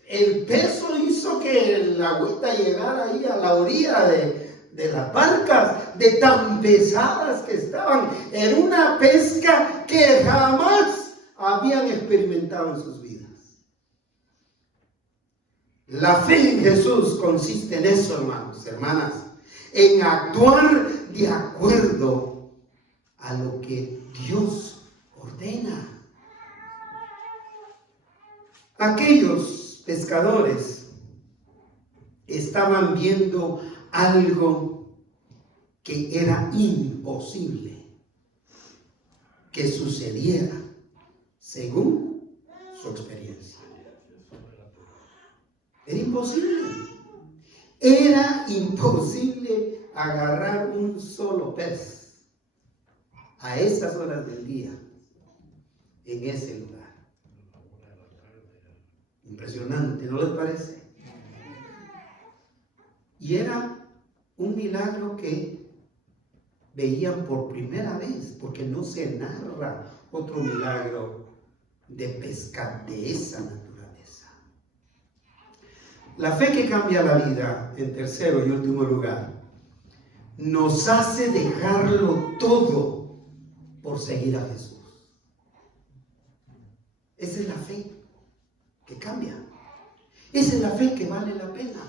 el peso hizo que el agüita llegara ahí a la orilla de las barcas, de tan pesadas que estaban. Era una pesca que jamás habían experimentado en sus vidas. La fe en Jesús consiste en eso, hermanos, hermanas, en actuar de acuerdo a lo que Dios ordena. Aquellos pescadores estaban viendo algo que era imposible que sucediera según su experiencia. Era imposible. Era imposible agarrar un solo pez a esas horas del día en ese lugar. Impresionante, ¿no les parece? Y era un milagro que veían por primera vez, porque no se narra otro milagro de pesca de esa naturaleza. La fe que cambia la vida, en tercero y último lugar, nos hace dejarlo todo por seguir a Jesús. Esa es la fe que cambia. Esa es la fe que vale la pena.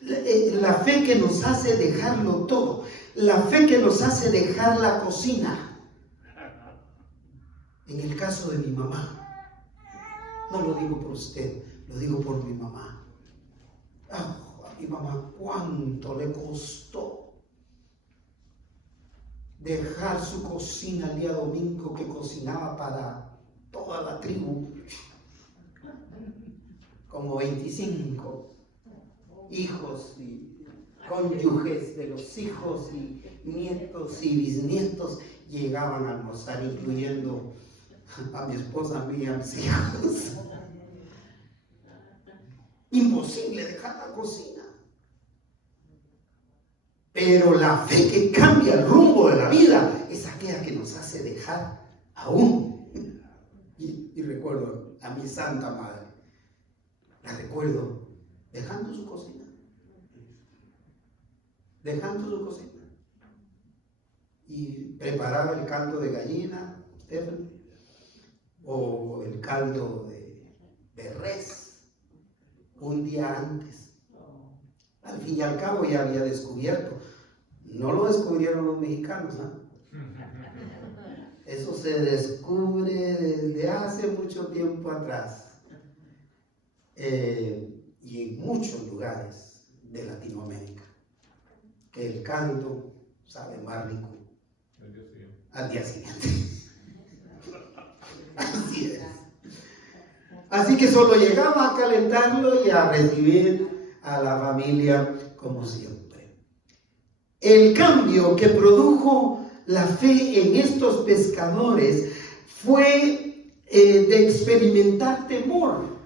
La fe que nos hace dejarlo todo. La fe que nos hace dejar la cocina. En el caso de mi mamá, no lo digo por usted, lo digo por mi mamá. A mi mamá cuánto le costó dejar su cocina el día domingo, que cocinaba para toda la tribu, como 25 hijos y cónyuges de los hijos y nietos y bisnietos llegaban a almorzar, incluyendo a mi esposa, a mí y a mis hijos. Imposible dejar la cocina. Pero la fe que cambia el rumbo de la vida es aquella que nos hace dejar aún. Y recuerdo a mi Santa Madre, la recuerdo dejando su cocina. Dejando su cocina. Y preparaba el caldo de gallina, Stephanie, o el caldo de res un día antes. Al fin y al cabo ya había descubierto. No lo descubrieron los mexicanos, ¿no? Eso se descubre desde hace mucho tiempo atrás. Y en muchos lugares de Latinoamérica. Que el caldo sabe más rico al día siguiente. Así es. Así que solo llegaba a calentarlo y a recibir a la familia como siempre. el cambio que produjo la fe en estos pescadores fue de experimentar temor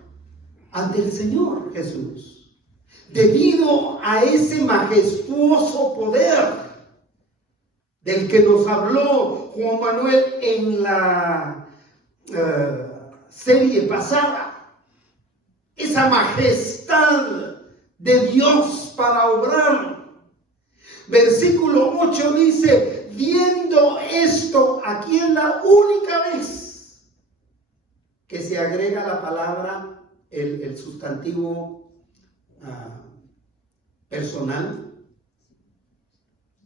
ante el Señor Jesús, debido a ese majestuoso poder del que nos habló Juan Manuel en la serie pasada. Esa majestad de Dios para obrar. Versículo 8 dice: viendo esto, aquí es la única vez que se agrega la palabra, el sustantivo personal,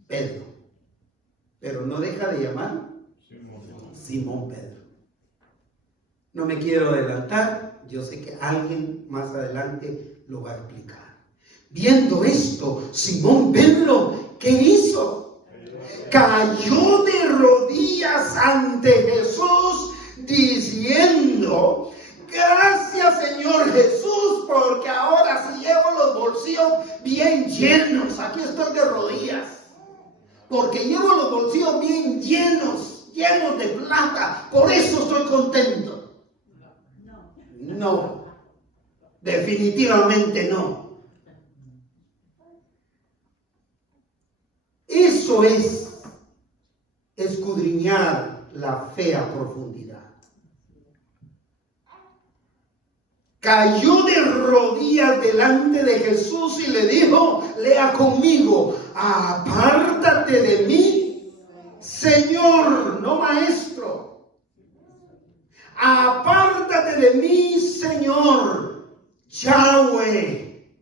Pedro. Pero no deja de llamar Simón Pedro. No me quiero adelantar, yo sé que alguien más adelante lo va a explicar. Viendo esto, Simón Pedro, ¿qué hizo? Cayó de rodillas ante Jesús diciendo: gracias, Señor Jesús, porque ahora sí llevo los bolsillos bien llenos. Aquí estoy de rodillas, porque llevo los bolsillos bien llenos de plata. Por eso estoy contento. No, definitivamente no. Eso es escudriñar la fe a profundidad. Cayó de rodillas delante de Jesús y le dijo, lea conmigo: apártate de mí, Señor, no maestro. Apártate de mí, Señor, Yahweh,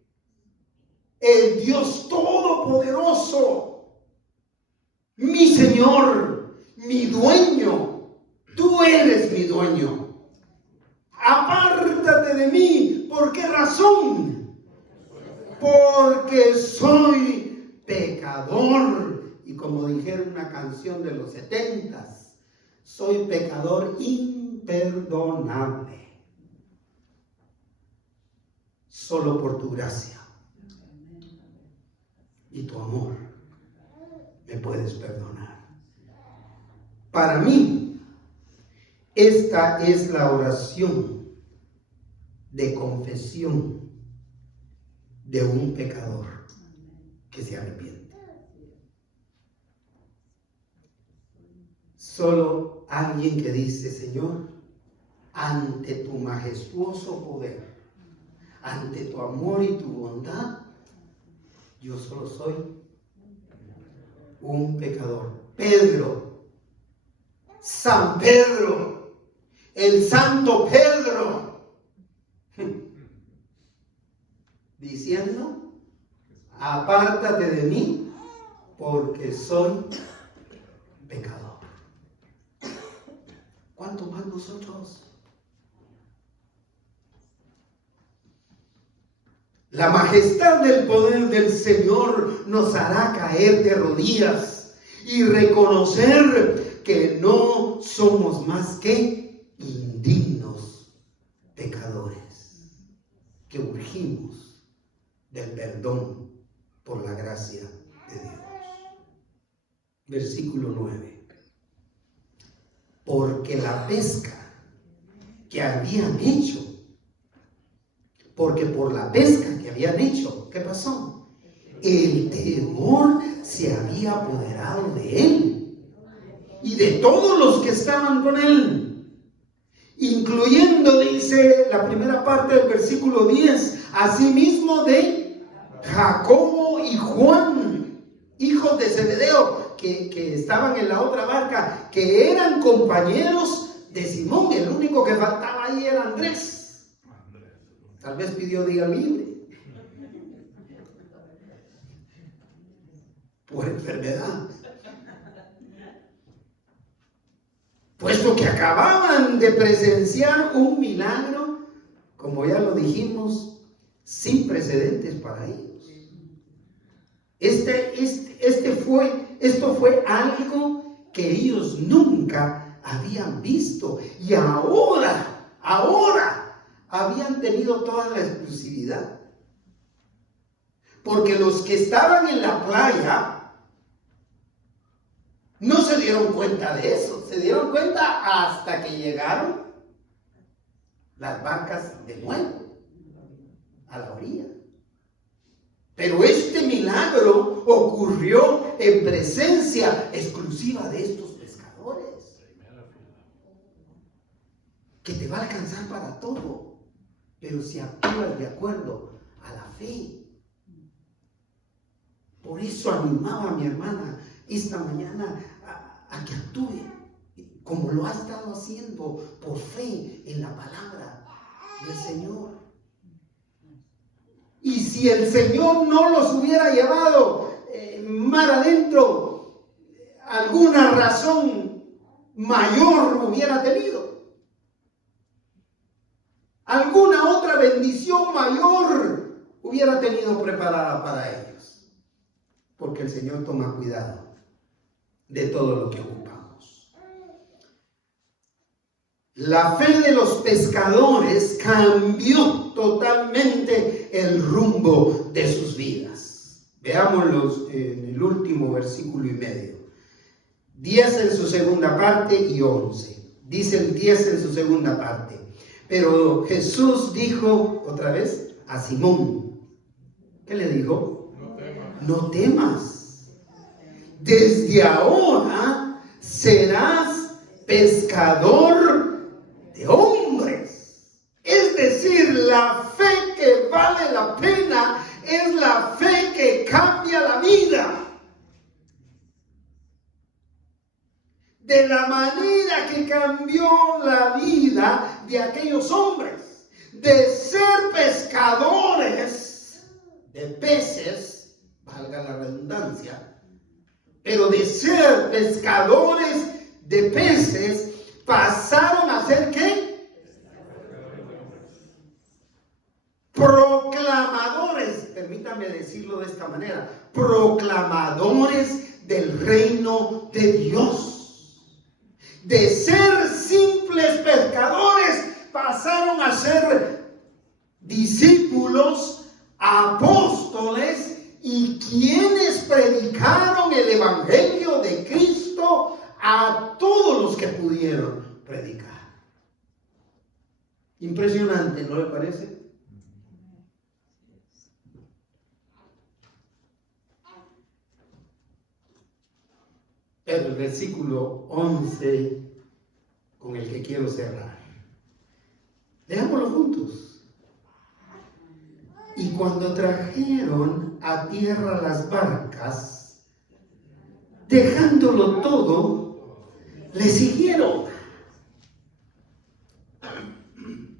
el Dios Todopoderoso, mi Señor, mi dueño. Tú eres mi dueño. Apártate de mí. ¿Por qué razón? Porque soy pecador. Y como dijera una canción de los 70s, soy pecador imperdonable. Solo por tu gracia y tu amor me puedes perdonar. Para mí, esta es la oración de confesión de un pecador que se arrepiente. Solo alguien que dice: Señor, ante tu majestuoso poder, ante tu amor y tu bondad, yo solo soy un pecador. Pedro, San Pedro, el Santo Pedro, diciendo: apártate de mí, porque soy pecador. ¿Cuánto más nosotros? La majestad del poder del Señor nos hará caer de rodillas y reconocer que no somos más que indignos pecadores, que urgimos del perdón por la gracia de Dios. Versículo 9. Porque la pesca que habían hecho, porque por la pesca que habían hecho, ¿qué pasó? El temor se había apoderado de él y de todos los que estaban con él, incluyendo, dice la primera parte del versículo 10, asimismo de Jacobo y Juan, hijos de Zebedeo, que estaban en la otra barca, que eran compañeros de Simón. El único que faltaba ahí era Andrés. Tal vez pidió día libre por enfermedad, puesto que acababan de presenciar un milagro, como ya lo dijimos, sin precedentes para ellos. Esto fue algo que ellos nunca habían visto, y ahora habían tenido toda la exclusividad, porque los que estaban en la playa No se dieron cuenta de eso, se dieron cuenta hasta que llegaron las barcas de nuevo a la orilla. Pero este milagro ocurrió en presencia exclusiva de estos pescadores, que te va a alcanzar para todo, pero si actúas de acuerdo a la fe. Por eso animaba a mi hermana esta mañana a que actúe como lo ha estado haciendo por fe en la palabra del Señor. Y si el Señor no los hubiera llevado mar adentro, alguna razón mayor hubiera tenido. Alguna otra bendición mayor hubiera tenido preparada para ellos. Porque el Señor toma cuidado de todo lo que ocupamos. La fe de los pescadores cambió totalmente el rumbo de sus vidas. Veámoslos en el último versículo y medio. 10 en su segunda parte y 11. Dice el 10 en su segunda parte. Pero Jesús dijo otra vez a Simón. ¿Qué le dijo? No temas. Desde ahora serás pescador de hombres. Es decir, la fe que vale la pena es la fe que cambia la vida. De la manera que cambió la vida de aquellos hombres, de ser pescadores de peces, valga la redundancia, pero de ser pescadores de peces, pasaron a ser ¿qué? Proclamadores, permítame decirlo de esta manera, proclamadores del reino de Dios. De ser simples pescadores, pasaron a ser discípulos, apóstoles, y quienes predicaron el evangelio de Cristo a todos los que pudieron predicar. Impresionante, ¿no le parece? El versículo 11 con el que quiero cerrar. Leámoslo juntos. Y cuando trajeron a tierra las barcas, dejándolo todo, le siguieron.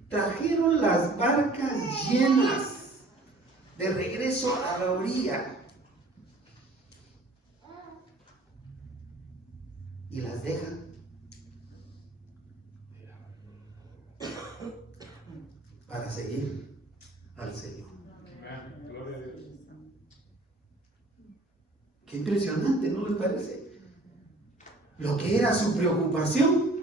Trajeron las barcas llenas de regreso a la orilla. Y las dejan para seguir al Señor. Gloria a Dios. Qué impresionante, ¿no les parece? Lo que era su preocupación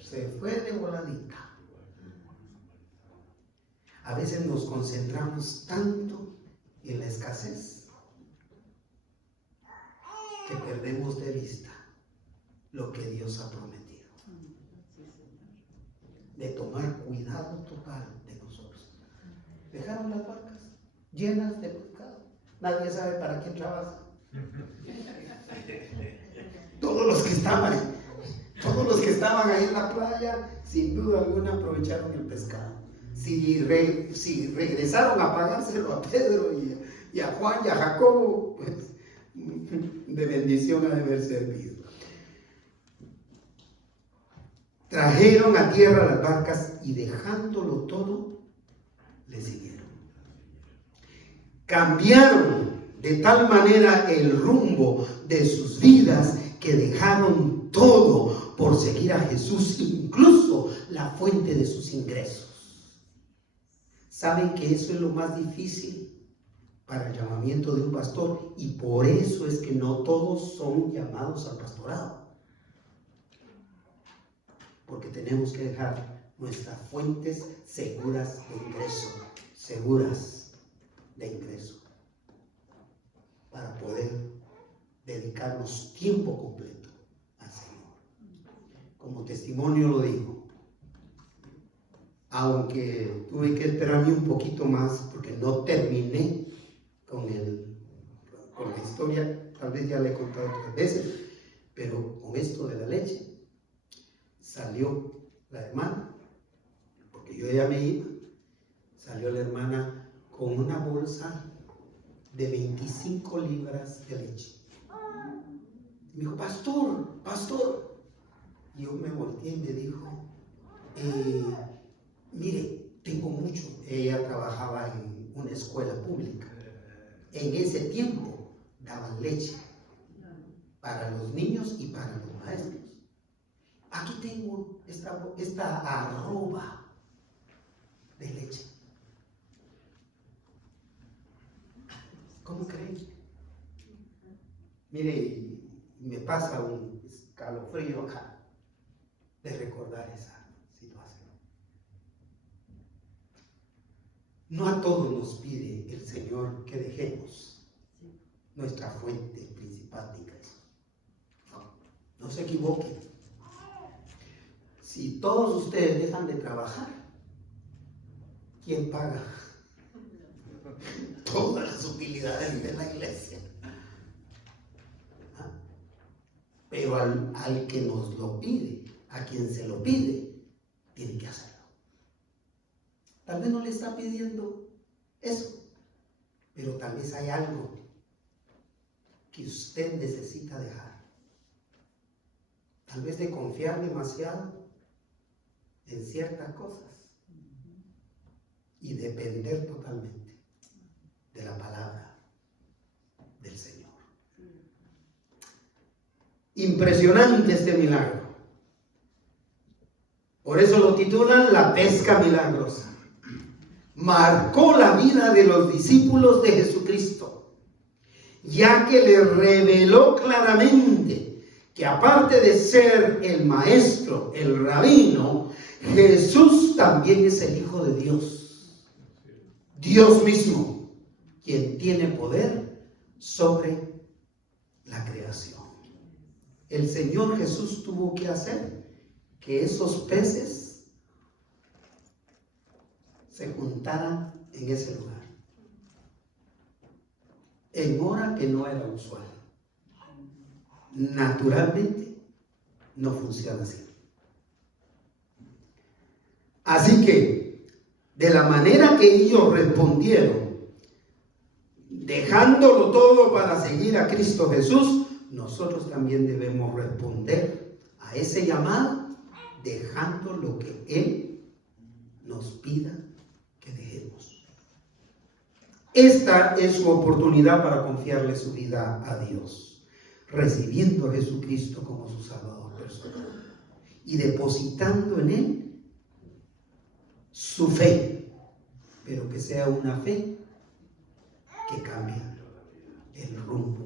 se fue de voladita. A veces nos concentramos tanto en la escasez que perdemos de vista lo que Dios ha prometido. De tomar cuidado total de nosotros. Dejaron las barcas llenas de pescado. Nadie sabe para quién trabaja. Todos los que estaban ahí en la playa, sin duda alguna aprovecharon el pescado. Si regresaron a pagárselo a Pedro y a Juan y a Jacobo, pues de bendición ha de haber servido. Trajeron a tierra las barcas y dejándolo todo, le siguieron. Cambiaron de tal manera el rumbo de sus vidas que dejaron todo por seguir a Jesús, incluso la fuente de sus ingresos. ¿Saben que eso es lo más difícil para el llamamiento de un pastor? Y por eso es que no todos son llamados al pastorado. Porque tenemos que dejar nuestras fuentes seguras de ingreso, para poder dedicarnos tiempo completo al Señor. Como testimonio lo digo, aunque tuve que esperarme un poquito más porque no terminé con la historia, tal vez ya le he contado 3 veces, pero con esto de la leche, salió la hermana, porque yo ya me iba, salió la hermana con una bolsa de 25 libras de leche. Me dijo, pastor. Y yo me volteé y me dijo, mire, tengo mucho. Ella trabajaba en una escuela pública. En ese tiempo daban leche para los niños y para los maestros. Aquí tengo esta arroba de leche. ¿Cómo creen? Mire, me pasa un escalofrío acá de recordar esa situación. No a todos nos pide el Señor que dejemos nuestra fuente principal de ingresos. No se equivoquen. Si todos ustedes dejan de trabajar, ¿quién paga todas las utilidades de la iglesia? Pero al que nos lo pide, a quien se lo pide, tiene que hacerlo. Tal vez no le está pidiendo eso, pero tal vez hay algo que usted necesita dejar. Tal vez de confiar demasiado en ciertas cosas y depender totalmente de la palabra del Señor. Impresionante este milagro. Por eso lo titulan la pesca milagrosa. Marcó la vida de los discípulos de Jesucristo, ya que les reveló claramente que aparte de ser el maestro, el rabino, Jesús también es el Hijo de Dios. Dios mismo, quien tiene poder sobre la creación. El Señor Jesús tuvo que hacer que esos peces se juntaran en ese lugar, en hora que no era usual. Naturalmente no funciona así. Así que, de la manera que ellos respondieron, dejándolo todo para seguir a Cristo Jesús, nosotros también debemos responder a ese llamado, dejando lo que Él nos pida que dejemos. Esta es su oportunidad para confiarle su vida a Dios, recibiendo a Jesucristo como su Salvador personal y depositando en Él su fe, pero que sea una fe que cambie el rumbo